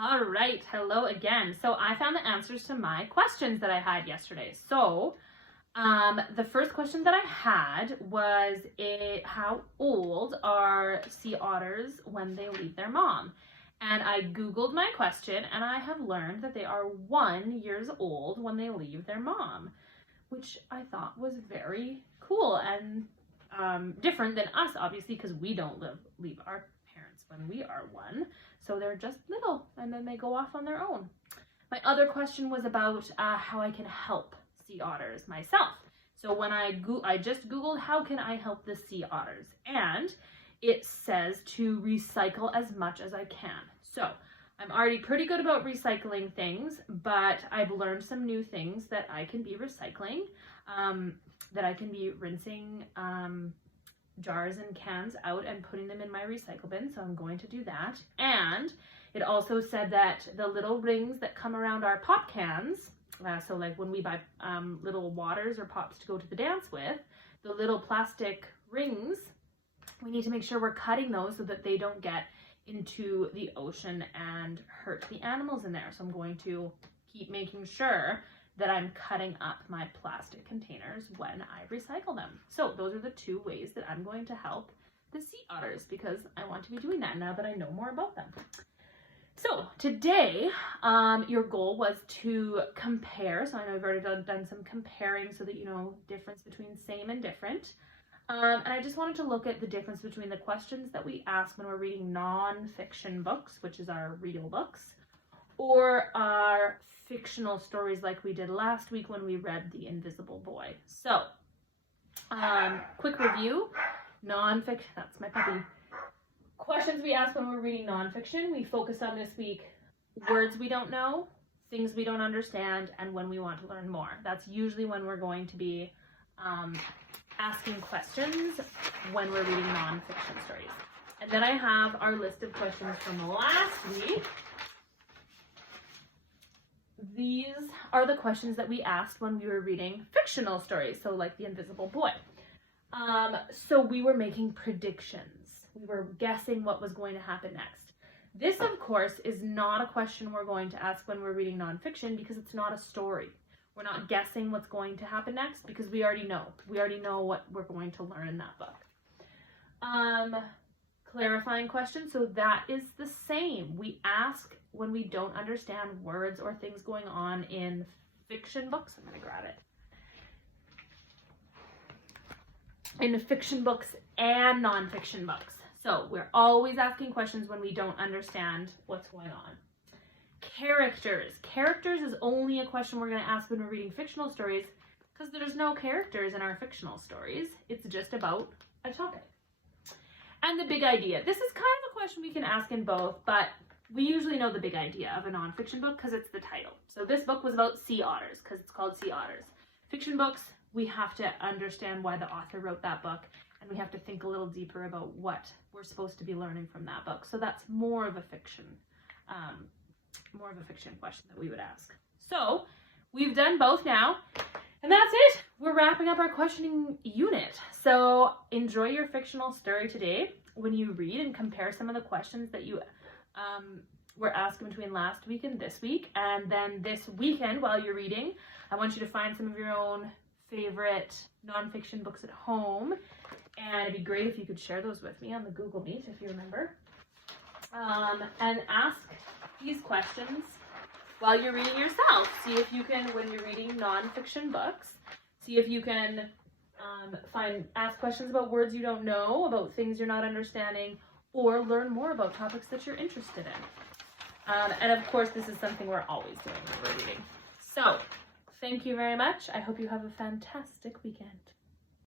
All right, hello again. So I found the answers to my questions that I had yesterday. So the first question that I had was how old are sea otters when they leave their mom? And I Googled my question and I have learned that they are 1 year old when they leave their mom, which I thought was very cool and different than us, obviously, because we don't leave our parents when we are 1. So they're just little and then they go off on their own. My other question was about how I can help sea otters myself. So when I just Googled how can I help the sea otters, and it says to recycle as much as I can. So I'm already pretty good about recycling things, but I've learned some new things that I can be recycling, that I can be rinsing jars and cans out and putting them in my recycle bin. So I'm going to do that. And it also said that the little rings that come around our pop cans, so like when we buy little waters or pops to go to the dance with, the little plastic rings, we need to make sure we're cutting those so that they don't get into the ocean and hurt the animals in there. So I'm going to keep making sure that I'm cutting up my plastic containers when I recycle them. So those are the 2 ways that I'm going to help the sea otters, because I want to be doing that now that I know more about them. So today, your goal was to compare. So I know I've already done some comparing so that you know difference between same and different. And I just wanted to look at the difference between the questions that we ask when we're reading non-fiction books, which is our real books, or our fictional stories like we did last week when we read The Invisible Boy. So, quick review. Non-fiction, that's my puppy. Questions we ask when we're reading non-fiction. We focus on this week words we don't know, things we don't understand, and when we want to learn more. That's usually when we're going to be asking questions when we're reading non-fiction stories. And then I have our list of questions from last week. These are the questions that we asked when we were reading fictional stories, so like The Invisible Boy. So we were making predictions. We were guessing what was going to happen next. This, of course, is not a question we're going to ask when we're reading nonfiction because it's not a story. We're not guessing what's going to happen next because we already know. We already know what we're going to learn in that book. Clarifying questions, so that is the same. We ask when we don't understand words or things going on in fiction books. I'm going to grab it. In fiction books and nonfiction books. So we're always asking questions when we don't understand what's going on. Characters. Characters is only a question we're going to ask when we're reading fictional stories because there's no characters in our fictional stories. It's just about a topic. And the big idea. This is kind of a question we can ask in both, but we usually know the big idea of a nonfiction book because it's the title. So this book was about sea otters because it's called Sea Otters. Fiction books, we have to understand why the author wrote that book, and we have to think a little deeper about what we're supposed to be learning from that book. So that's more of a fiction question that we would ask. So we've done both now, and that's it. We're wrapping up our questioning unit. So enjoy your fictional story today when you read and compare some of the questions that you were asked between last week and this week. And then this weekend while you're reading, I want you to find some of your own favorite nonfiction books at home. And it'd be great if you could share those with me on the Google Meet if you remember. And ask these questions while you're reading yourself. See if you can, when you're reading nonfiction books, see if you can ask questions about words you don't know, about things you're not understanding, or learn more about topics that you're interested in. And of course, this is something we're always doing when we're reading. So, thank you very much. I hope you have a fantastic weekend.